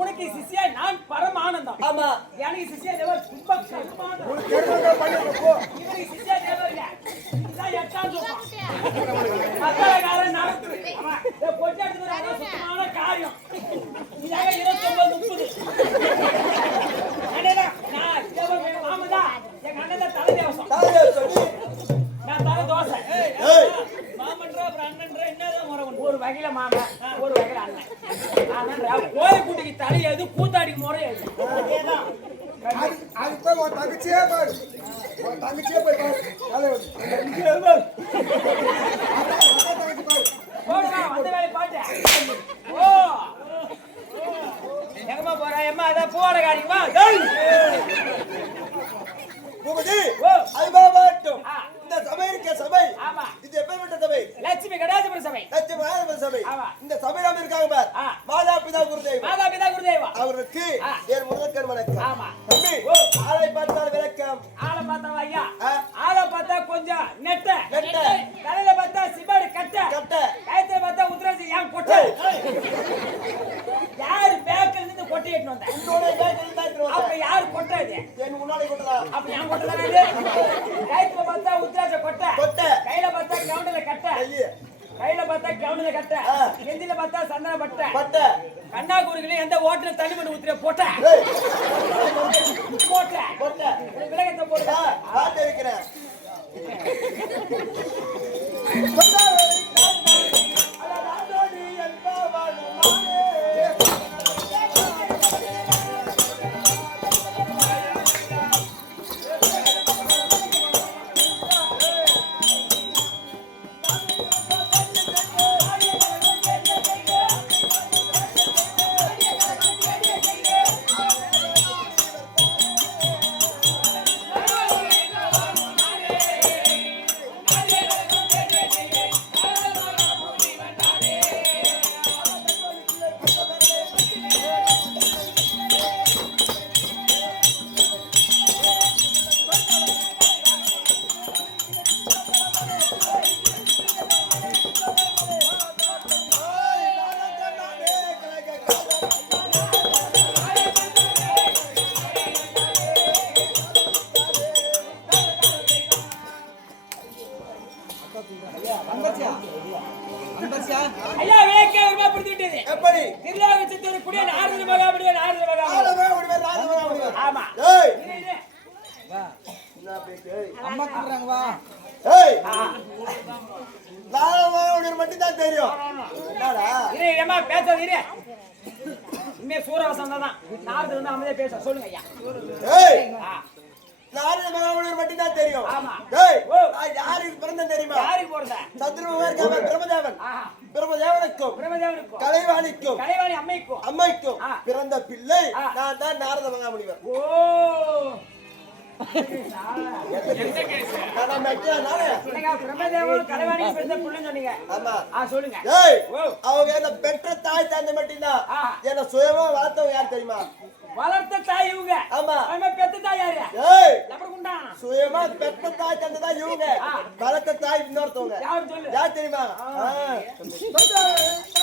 உனக்கு சிசியா நான் பரமானந்தம். ஆமா எனக்கு சிசியா தேவ ரொம்ப கருமானந்தம். ஒரு கேர்மங்க பண்ணி போ. இவருக்கு சிசியா தேவ இல்ல. இதான் எட்டாம் சொல்றான். மக்களகார நடத்து. ஆமா இந்த பொட்டாட்டு வர சுத்தமான காரியம். இதாக 29 30. அடடா நான் தேவ மாமதா எங்க அண்ணன் தலை தேவசம். தலை தேவசம். நான் தலை தோசை. ஏய் மாமன்றா அண்ணன்றா என்னதான் முறை ஒரு வகையில மாமன் ஒரு வகையில அண்ணன். கோயில் கூட்டிக்கு தலை எது கூத்தாடிக்கு முறை எது அதேதான். அதுக்கு ஒரு தங்கச்சியே பாரு. ஒரு தங்கச்சியே போய் பாரு. போடுமா அந்த வேலை பாட்டு. ஓ எங்கம்மா போற எம்மா அதான் பூவாட காரிக்கு வா. பூபதி ஐபாபாட்டும் இந்த சபை இருக்க சபை. ஆமா இது எப்பேற்பட்ட சபை? லட்சுமி கடாதிபதி சபை. லட்சுமி கடாதிபதி சபை. ஆமா இந்த சபையில இருக்காங்க பார். மாதா பிதா குருதேவ. மாதா பிதா குருதேவ. அவருக்கு ஏர் முதற்கண் வணக்கம். ஆமா தம்பி ஆளை பார்த்தால் விளக்கம். ஆளை பார்த்தா ஐயா ஆளை பார்த்தா கொஞ்சம் நெட்ட நெட்ட. தலையில பார்த்தா சிபாடு கட்ட கட்ட. கைத்துல பார்த்தா உத்ராசி ஏன் கொட்ட. யார் பேக்ல இருந்து கொட்டி ஏறிட்டு வந்த? உன்னோட பேக்ல இருந்து வந்த. அப்ப யார் கொட்டது? என் முன்னாடி கொட்டதா? அப்ப ஏன் கொட்டதானே இது? கைத்துல பார்த்தா உத்ராசி கொட்ட. கொட்ட. கையில பார்த்தா கவுண்டல கட்ட. கையில பார்த்தா கவுண்டல கட்ட. நெஞ்சில பார்த்தா சந்தன பட்ட. பட்ட. கண்ணா குறுகில எந்த ஓட்டல தண்ணி மண்ணு ஊத்துற போட்ட. போட்ட. போட்ட. விலகத்தை போடுடா. பாத்து இருக்கிறேன். ஐயா வேக்கே உருவாப்படுத்திட்டது. எப்படி? திருநாகச்சத்தூர் குடிய நாரத மகாபலிவர் ஆமா. ஏய் வா. என்ன பேச்சு? அம்மா கூப்பிடுறாங்க வா. ஏய் நாரத மட்டும் தான் தெரியும். என்னடா? இரு ஏமா பேசாத இரு. இனிமே சூரவசம் தான். நாரத வந்து அமைதியா பேச சொல்லுங்க ஐயா. ஏய் நாரத மகாபலிவர் மட்டும் தான் தெரியும். ஆமா. ஏய் நான் யாருக்கு பிறந்தேன் தெரியுமா? யாருக்கு பிறந்த? சத்ருவர் பிரம்மதேவன். பிரம்மதேவனுக்கும் பிரம்மதேவனுக்கும் கலைவாணிக்கும் கலைவாணி அம்மைக்கும் அம்மைக்கும் பிறந்த பிள்ளை நான் தான் நாரத மகாமுனிவர். ஓ பிரம்மதேவன் கலைவாணி பிறந்த பிள்ளைன்னு சொன்னீங்க. ஆமா சொல்லுங்க. ஏய் அவங்க என்ன பெற்ற தாய் தந்தை மட்டும்தான். என்ன சுயமா வளர்த்தவங்க யார் தெரியுமா? வளர்த்த தாய் இவங்க. ஆமா பெத்த தாய் யாரு? ஏய் லப்பரகுண்டா. சுயமா பெற்ற தாய் தந்தை தான் இவங்க. வளர்த்த தாய் இன்னொருத்தவங்க யார் சொல்லு? யார் தெரியுமா?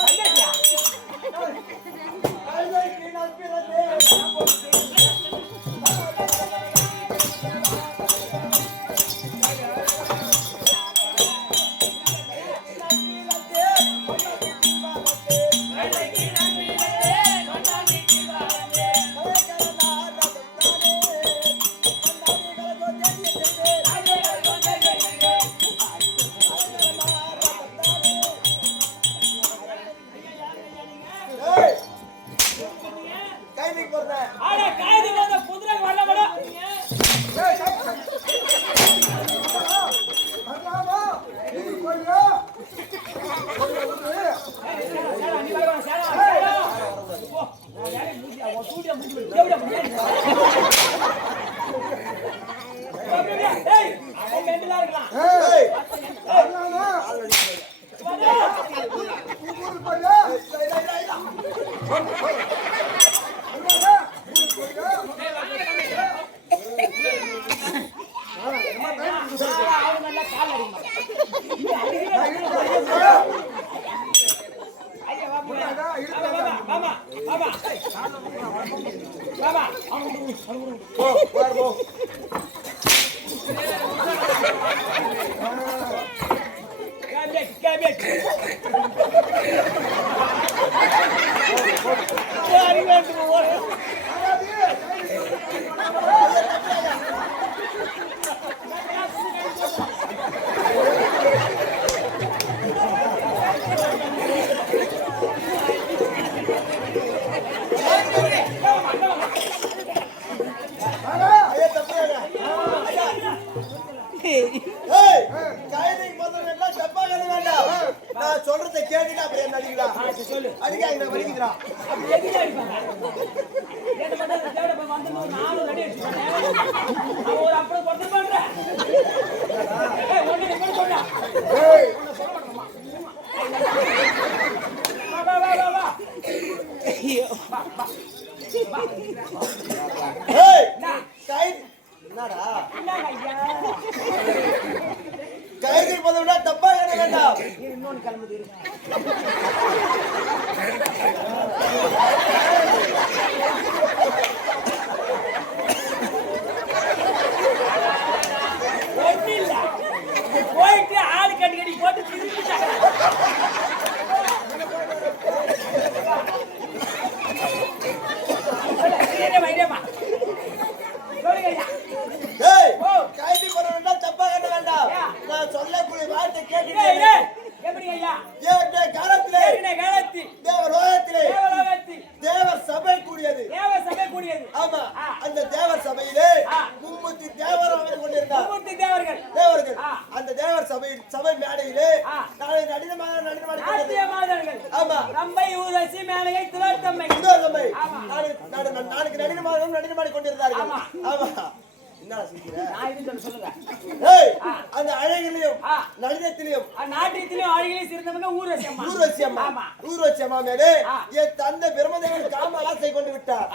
சங்கத்தியா? உன் சூடியா முடிஞ்சு போய் தேவடா முடியாது. ஏய் அவன் மெண்டலா இருக்கான். ஏய் சொல்றதை கேட்டுட்டு அப்புறம் என்ன அடிக்கிறான் அடிக்காங்க வலிக்கிறான் என்னடா கைகள் போதும் தப்பா என்ன வேண்டாம் இன்னொன்னு கிளம்புது போயிட்டு ஆளு கட்டி கட்டி போட்டு திரும்பிட்டாங்க. கைதி போறவனா தப்பா கட்ட வேண்டாம். நான் சொல்லக்கூடிய வார்த்தை கேட்டு எப்படி ஐயா காலத்திலே தேவலோகத்திலே தேவர் சபை கூடியது. ஆமா அந்த தேவர் சபையிலே மும்மூர்த்தி தேவர் அமர்ந்து கொண்டிருந்தார். தேவர்கள் அந்த தேவர் சபை மேடையிலே நாளை நடினமாக ஆமா ரம்பை ஊர்வசி மேனகை துளர்த்தம்மை நாளைக்கு நடினமாக கொண்டிருந்தார்கள். ஆமா அந்த அழகிலையும் நளினத்திலையும் நாட்டியத்திலும் அழகிலையும் சிறந்தவங்க ஊர்வசி அம்மா மேலே என் தந்தை பிரம்மதேவன் காம ஆசை கொண்டு விட்டார்.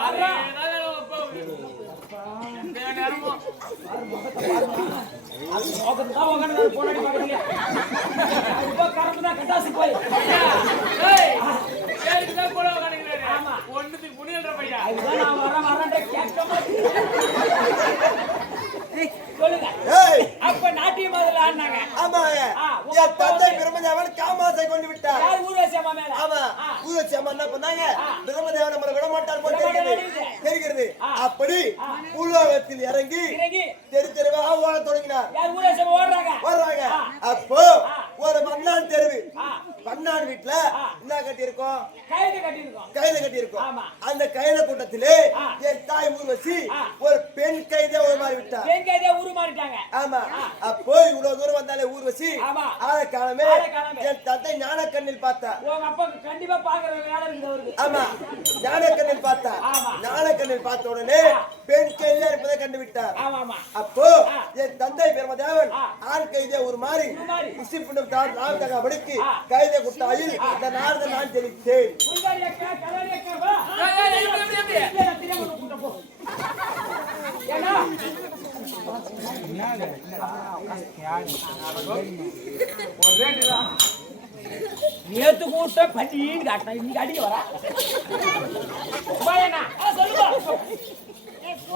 அப்ப நாட்டிய மாதிரி ஆடினாங்க. ஆமாங்க என் தந்தை பிரம்மதேவன் காமாசை கொண்டு விட்டார். ஊர்வசி அம்மா மேல ஆமா ஊர்வசி அம்மா என்ன பண்ணாங்க பிரம்மதேவன் நம்மளை விட மாட்டார் போல தெரிகிறது. அப்படி பூலோகத்தில் இறங்கி தெருவாக ஓட தொடங்கினார். ஓடுறாங்க. அப்போ ஒரு மன்னான் தெருவு மன்னான் வீட்டுல என்ன கட்டி இருக்கோம் கையில கட்டி இருக்கோம். அந்த கையில கூட்டத்திலே என் தாய் ஊர்வசி ஒரு பெண் கைதே உருமாறி விட்டார். ஆமா அப்போ இவ்வளவு தூரம் வந்தாலே ஊர்வசி ஆளை காலமே என் தந்தை ஞான கண்ணில் பார்த்தா. ஆமா ஞான கண்ணில் பார்த்தா. ஞான கண்ணில் பார்த்த உடனே பெண் கைதே இருப்பதை கண்டுவிட்டார். அப்போ என் தந்தை பிரம்மதேவன் ஆண் கைதே உருமாறி குசிப்பிடும் நாடகபடிக்கு கைதை குட்டாயில் இந்த நாரத நான் தெளித்தேன். நேத்து கூட்ட பட்டின்னு காட்டினா இன்னைக்கு அடிக்க வரா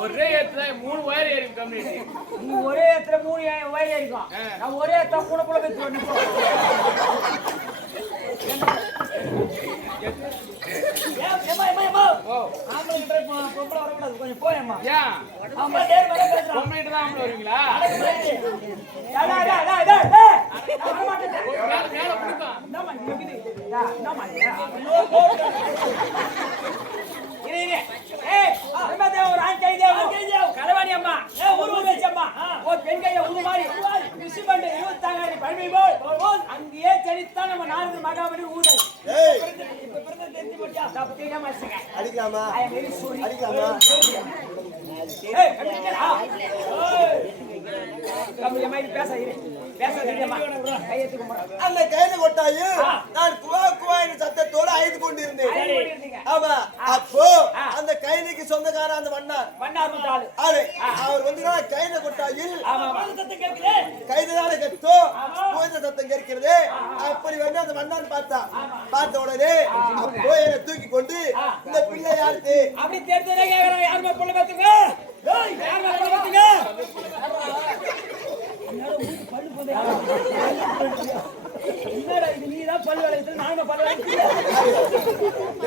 ஒரே இடத்துல 3 வயர் ஏறிக்கும் கம்யூனிட்டி. நீ ஒரே இடத்துல 3 வயர் ஏறிக்கும். நான் ஒரே இடத்துல கூட கூட வெச்சு நிப்போம். ஆம்பளை கிட்ட பொம்பளை வரக்கூடாது கொஞ்சம் போயம்மா. ஆமா டேய் வர பேசுறா. பொம்பளை கிட்ட தான் ஆம்பளை வருவீங்களா? வர மாட்டேன். மேல குடுப்பா. என்னம்மா நீ எப்படி? என்னம்மா நீ? இரு. ஏய் பிரம்மதேவ ஒரு ஆண் கைதே கலவாணி அம்மா ஊர்வசி அம்மா ஒரு பெண் கையில ஊரு மாதிரி விஷு பண்ணி 24 பழமை போல் அங்கேயே செடித்தான் நம்ம நாரத மகாபலி ஊரல். இப்ப பிறந்த தெரிஞ்சு போட்டியா? தப்பு கேட்காம வச்சுங்க. அடிக்கலாமா? ஐ அம் வெரி சாரி. அடிக்கலாமா? ஏய் கம்மிடா. ஏய் கம்மியா மாதிரி பேசாதீங்கம்மா. கையெழுத்து கும்பிடு. அந்த கைது கொட்டாயு நான் குவா குவா என்ற சத்தத்தோடு அழைத்து கொண்டிருந்தேன். ஆமா, அப்போ அந்த கைதிக்கு சொந்தக்கார அந்த வண்ணார் முட்டாளு அவர் வந்து கைது கொட்டாயில் சத்தம் கேட்குது. கைதுதான கத்தோ கோயில சத்தம் கேட்கிறது. அப்படி வந்து அந்த வண்ணான் பார்த்த உடனே அப்போ என்னை தூக்கி கொண்டு இந்த பிள்ளை யாருக்கு அப்படி தெரிஞ்சதே கேக்குறாங்க. யாருமே பொண்ணு பார்த்துங்க. ஏய் யாருமே பொண்ணு பார்த்துங்க. பல்லு போதே. என்னடா இது, நீதான் பல்லு வளையத்துல நாங்க பல்லு வளையத்துல.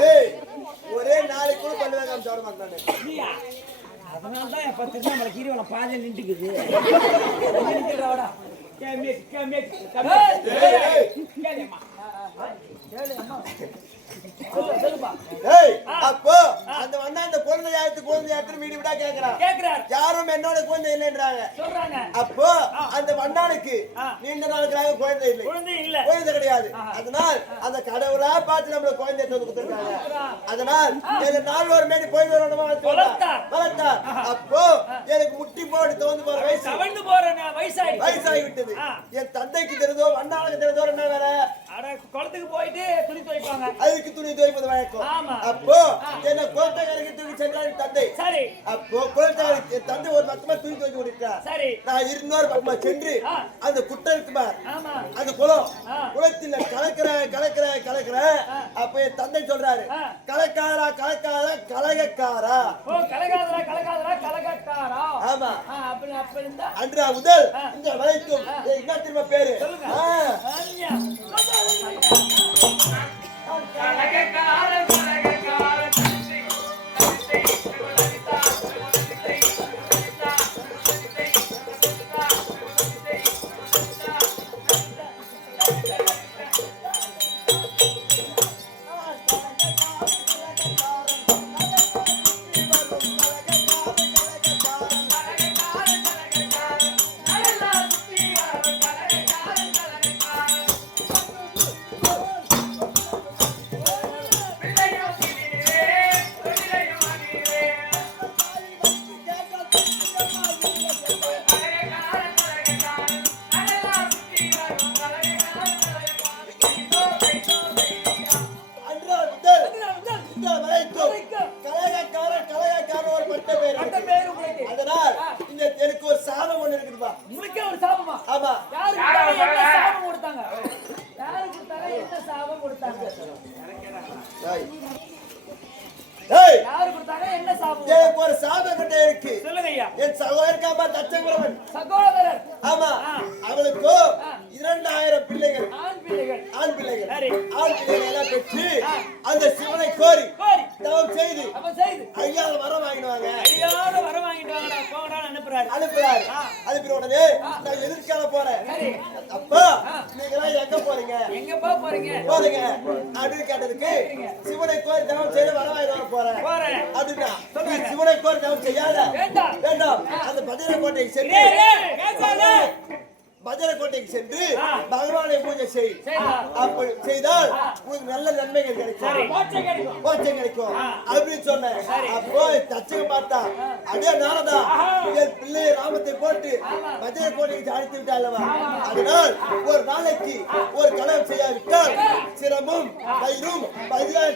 ஏய் ஒரே நாளைக்கு கூட பல்லு வேகாம சாப்பிட மாட்டானே நீயா? அதனாலதான் எப்ப திருநாமலை கீரிவலம் பாதையில் நின்றுக்குது. நின்றுக்கிறவாடா. கேமேட். கேளும்மா. சொல்லுப்பா. ஏய் அப்போ அந்த வண்ணா அந்த குழந்தை யாருக்கு வீடு விடா கேக்குறான். யாரும் என்னோட குழந்தை இல்லைன்றாங்க. சொல்றாங்க. அப்போ அந்த வண்ணானுக்கு நீண்ட நாளுக்காக குழந்தை இல்லை. குழந்தை கிடையாது. அதனால் அந்த கடவுளா பார்த்து நம்மள குழந்தை கொடுத்துருக்காங்க. அதனால் எனக்கு நாள் ஒரு மேடி போய் வரணுமா வளர்த்தா. அப்போ எனக்கு முட்டி போட்டு தோந்து போற வயசாகி விட்டது. என் தந்தைக்கு தெரிஞ்சோ வண்ணானுக்கு தெரிஞ்சோ என்ன வேற குளத்துக்கு போயிட்டு துணி துவைப்பாங்க. அதுக்கு துணி துவைப்பது வழக்கம். அப்போ என்ன குளத்தகருக்கு தூக்கி சென்றார் தந்தை. சரி. அப்போ குளத்தகருக்கு தந்தை ஒரு பக்கமா துணி துவைச்சு கொடுத்தார். சரி. நான் இன்னொரு பக்கமா சென்று அந்த குட்டை இருக்குமா அந்த குளத்தில் கலக்கிற அப்ப என் தந்தை சொல்றாரு கலக்காரா கலகக்காரா. ஆமா. அன்றா முதல் இந்த வரைக்கும் என்ன திரும்ப பேரு ஒரு சாபம் கிட்ட இருக்கு. என் சகோதரர் தச்சங்குறவன் சகோதரர். ஆமா, அவளுக்கு 2000 பிள்ளைகள் ஆண் பிள்ளைகள் எல்லாம் பெற்று அந்த சிவனை கோரி தவம் செய்து ஐயாத வரம் வாங்கிடுவாங்க. அனுப்புறாரு. அனுப்பின உடனே நான் எதிர்கால போறேன். அப்பா நீங்க எங்க போறீங்க அப்படின்னு கேட்டதுக்கு சிவனை கோரி தவம் செய்து வரம் வாங்கிட்டு போறேன் அப்படின்னா சிவனை கோரி தவம் செய்யாத வேண்டாம். அந்த பஜனைக்கோட்டைக்கு சென்று பகவானை பூஜை செய். அப்படி செய்தால் உங்களுக்கு நல்ல நன்மைகள் கிடைக்கும், மோட்சம் கிடைக்கும் அப்படின்னு சொன்னேன். அப்போ தச்சக பார்த்தா அதே நாளதான் என் பிள்ளைய ராமத்தை போட்டு பஜனைக்கோட்டைக்கு அழைத்து விட்டா அல்லவா. அதனால் ஒரு நாளைக்கு ஒரு கலகம் செய்யாவிட்டால் சிரமும் வயிறும் 10,000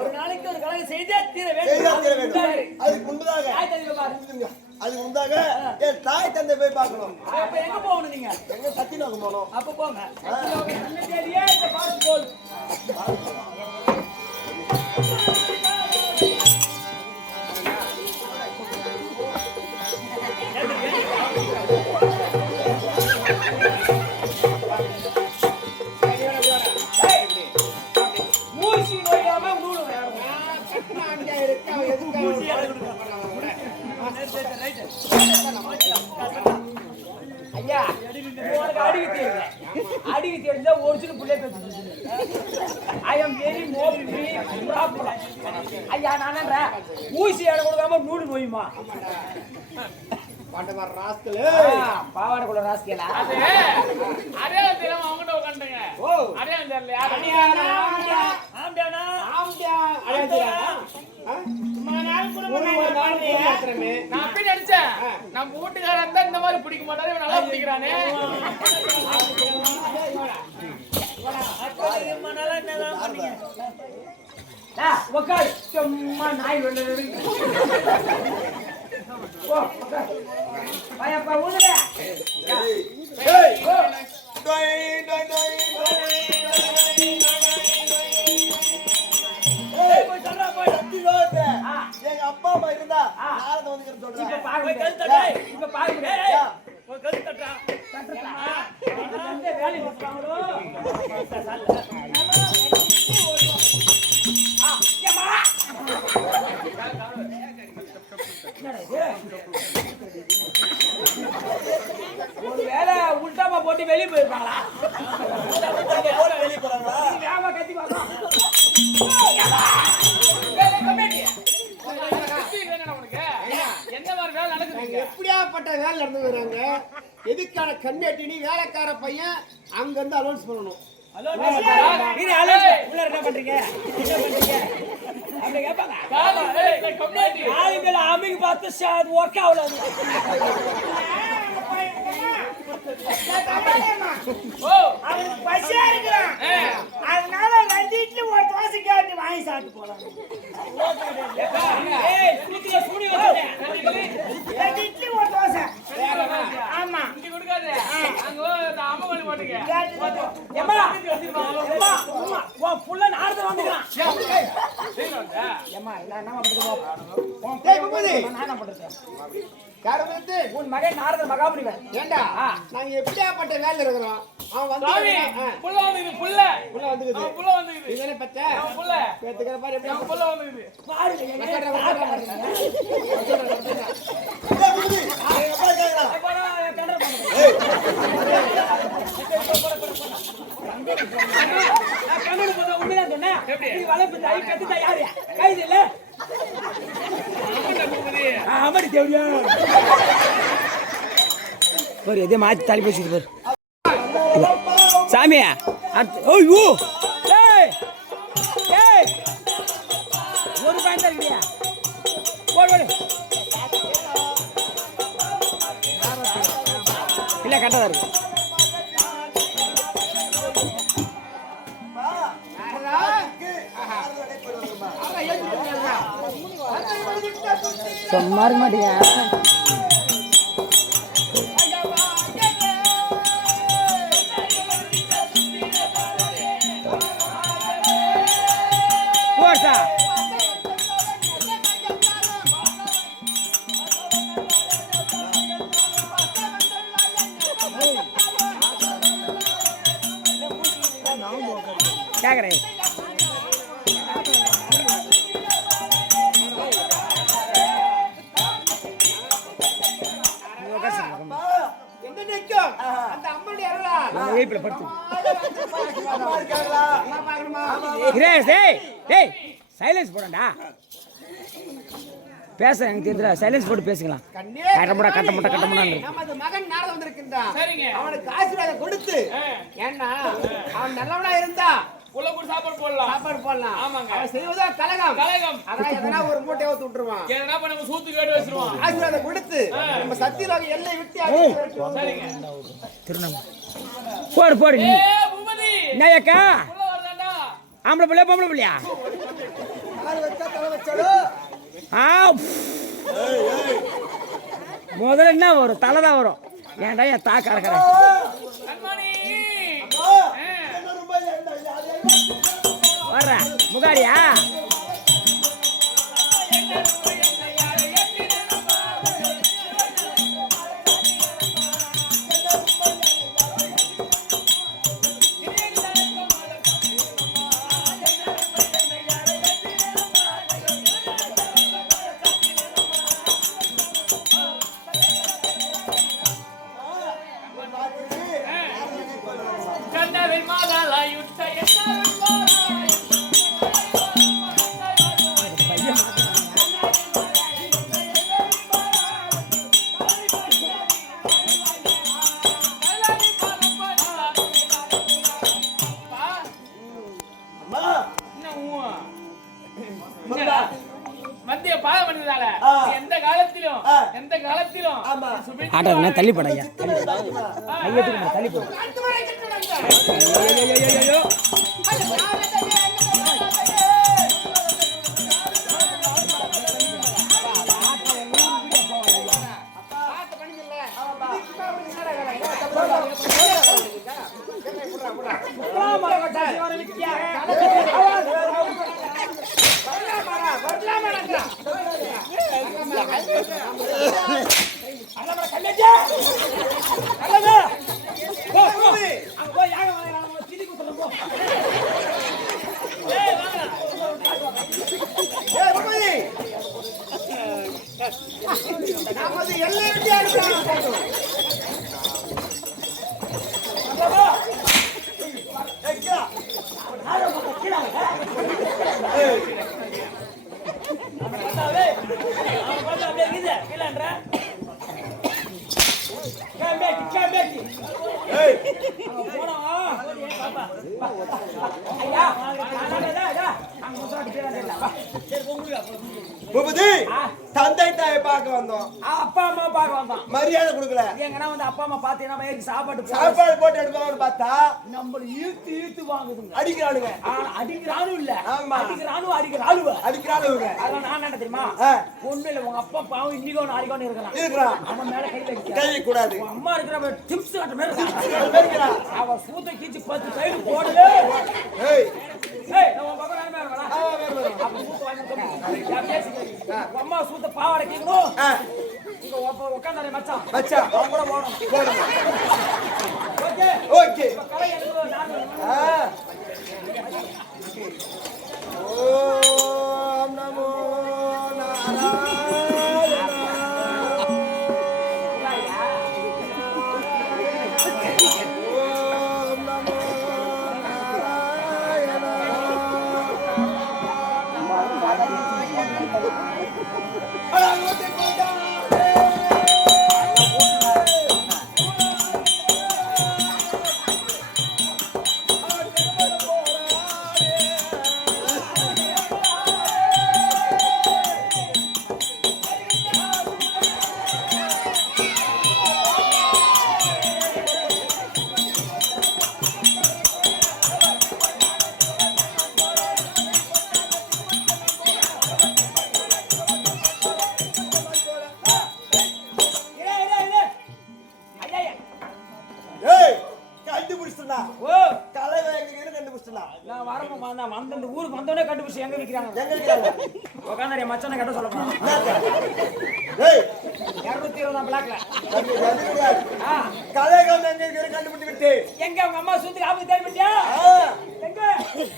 ஒரு நாளைக்கு ஒரு கலகம் செய்தே தீர வேண்டும். அதுக்கு முன்பாக என் தாய் தந்தை போய் பார்க்கணும். அப்ப எங்க போகணும்? நீங்க எங்க சத்தி நோக்கம் போகணும். அப்ப போங்க. ஐயா அடிவி தெரிஞ்சா ஒரிஜினல் புள்ளே பேசுறேன். I am very no free problem. ஐயா நான் ஊசி இடம் கொடுக்காம நூடு நோயுமா? பாண்டவர் ராஸ்கல் பாவாடக்குள்ள ராஸ்கேலா அது அதே தெரியாம அவங்ககிட்ட உட்காந்துங்க ஓ அதே தெரியல யாரு ஆம்டானா நான் அப்படி நினைச்சேன் நம்ம வீட்டுக்காரன் தான் இந்த மாதிரி பிடிக்க மாட்டாரு இவன் நல்லா பிடிக்கிறானே உக்கார் சும்மா நாய் பயப்பா ஊதுற எங்க அப்பா அம்மா இருந்தா நாரத வந்து சொல்றேன் இப்ப பாருங்க கழுத்து தட்டா வேலை கொடுத்தாங்களோ ஒரு வேலை உள்டாமா போட்டு வெளியே போயிருப்பாங்களா வெளியே போறாங்களா வேமா கத்தி பார்க்கலாம் என்ன மாதிரி வேலை நடக்குது எப்படியாப்பட்ட வேலை நடந்து வராங்க எதுக்கான கம்மியாட்டி வேலைக்கார பையன் அங்க இருந்து அலௌன்ஸ் பண்ணணும் உள்ள என்ன பண்றீங்க அப்படி கேட்பாங்க அமைக்கு பார்த்து ஒர்க் ஆகல அவனுக்கு பசியா இருக்கிறான் அதனால 2 இட்லி ஒரு தோசை கேட்டு வாங்கி சாப்பிட்டு போலாம் 2 இட்லி ஒரு தோசை ஆமா இங்க கொடுக்காத அங்க அம்மா வழி போட்டுங்க உன் மகன் நாரத மகாபலிவன் ஏண்டா நாங்க எப்படியாப்பட்ட வேலை இருக்கிறோம் அவன் வந்து புள்ள வந்துக்குது புள்ள உள்ள வந்துக்குது அவன் புள்ள வந்துக்குது இதுதானே பச்சை அவன் புள்ள பேத்துக்கிற பாரு எப்படி அவன் புள்ள வந்துக்குது உண்மைதான் சொன்னேன் வளர்ப்பு தாய் பெத்து தாய் யாரு கைது இல்ல ஆமாடி தேவடியா பாரு எதே மாத்தி தள்ளி பேசிட்டு பாரு சாமியா ஐயோ ஏய் ஏய் ஒரு பாயிண்ட் இருக்கீங்க போடு போடு இல்ல கரெக்டா இருக்கு சும்மா இருக்க மாட்டீங்க போட்டா கேக்குறேன் எங்க நிக்கும் அந்த அம்மனுடைய அருளா ஏய்ப்ல படுத்து அம்மா இருக்காங்களா அம்மா பாக்கணுமா கிரேஸ் டேய் டேய் சைலன்ஸ் போடா பேச எனக்கு தெரியுதுடா சைலன்ஸ் போட்டு பேசுங்களா கட்டமுடா நமது மகன் நாரத வந்திருக்கின்றான் சரிங்க அவனுக்கு ஆசீர்வாதம் கொடுத்து ஏன்னா அவன் நல்லவனா இருந்தா புள்ள கூட சாப்பாடு போடலாம் சாப்பாடு போடலாம் ஆமாங்க. அவன் செய்வதா கலகம் கலகம் அதான் எதனா ஒரு மூட்டை ஊத்து விட்டுருவான் எதனா பண்ண நம்ம சூத்து கேட்டு வச்சிருவான் ஆசீர்வாதம் கொடுத்து நம்ம சத்தியலோக எல்லை விட்டு சரிங்க திருநம் போடு போடு நீ பூபதி என்னையக்கா புள்ள வரதாண்டா ஆம்பளை பிள்ளையா பொம்பளை பிள்ளையா தலை வச்சாலோ ஆ முதல்ல என்ன வரும் தலை தான் வரும் ஏன்டா என் தா கறக்கிறேன் கண்மணி வர்ற முகாரியா கண்ணவை மாதாளா யுத்த ஆட்டோ தள்ளி போட ஐயா கையெழுத்துக்கு தள்ளி போட நமது எல்லை விட்டு அனுப்புறாங்க. பூபதி தந்தை தாயை பார்க்க வந்தோம். அப்பா அம்மா பார்க்க வந்தான். மரியாதை கொடுக்கல. எங்கன்னா வந்து அப்பா அம்மா பாத்தீங்கன்னா சாப்பாடு போட்டு எடுப்பாங்கன்னு பார்த்தா நம்மள இழுத்து வாங்குதுங்க. அடிக்கிறானுங்க. அடிக்கிறானும் இல்ல. ஆமா. அடிக்கிறானுங்க. அதான் நான் என்ன தெரியுமா? ஒண்ணு இல்ல, உங்க அப்பா பாவம் இன்னைக்கு நாளைக்கு இருக்கலாம். அவன் மேல கை வைக்க கூடாது. அம்மா இருக்கிற டிப்ஸ் கட்ட மேல அவ சூத்த கீச்சு 10 கைடு போடல. ஏய் ஏய் நான் பக்கம் நானே வரேன். அப்ப சூத்த வாங்கி அம்மா சூத்த பாவாடை கேக்கணும். இங்க உட்கார்ந்தாரே மச்சான். அவன் கூட போடணும். Okay okay. கலை எடுத்து நான் ஓம் நமோ நாராயண. ஓம் நமோ நாராயண. அழகோட்டை கோட்டா. ஊருக்கு வந்தோடனே கண்டுபிடிச்சு எங்க விக்கிறாங்க உட்காந்து மச்சான கட்ட சொல்ல போறான் 220 பிளாக்ல கலைகம் எங்க கண்டுபிடிச்சு விட்டு எங்க உங்க அம்மா சொத்துக்கு ஆபத்து தேடிட்டியா எங்க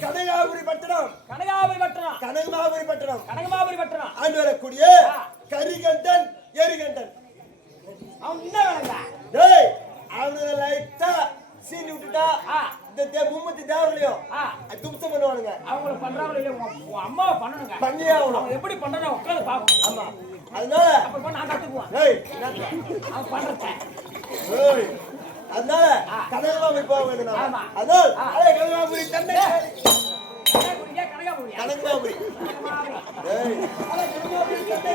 கனகாபுரி பட்டணம் கனகமாபுரி பட்டணம் ஆண்டு வரக்கூடிய கரிகண்டன் எரிகண்டன் அவன் என்ன வேலைங்க டேய் அவனுல லைட்டா சீனி விட்டுட்டா இந்த மும்மத்தி தேவலையும் தும்சம் பண்ணுவானுங்க. அவங்கள பண்றாங்களோ இல்லையா உங்க அம்மா பண்ணணுங்க. பண்ணியே ஆகணும். எப்படி பண்றேன்னு உட்காந்து பாப்போம். ஆமா அதனால அப்ப நான் கத்துக்குவேன். ஏய் அவன் பண்றத ஏய் அதனால கனகமாபுரி போக வேணும். அதனால அலே கனகமாபுரி தந்தை கனகமாபுரி ஏய் அலே கனகமாபுரி தந்தை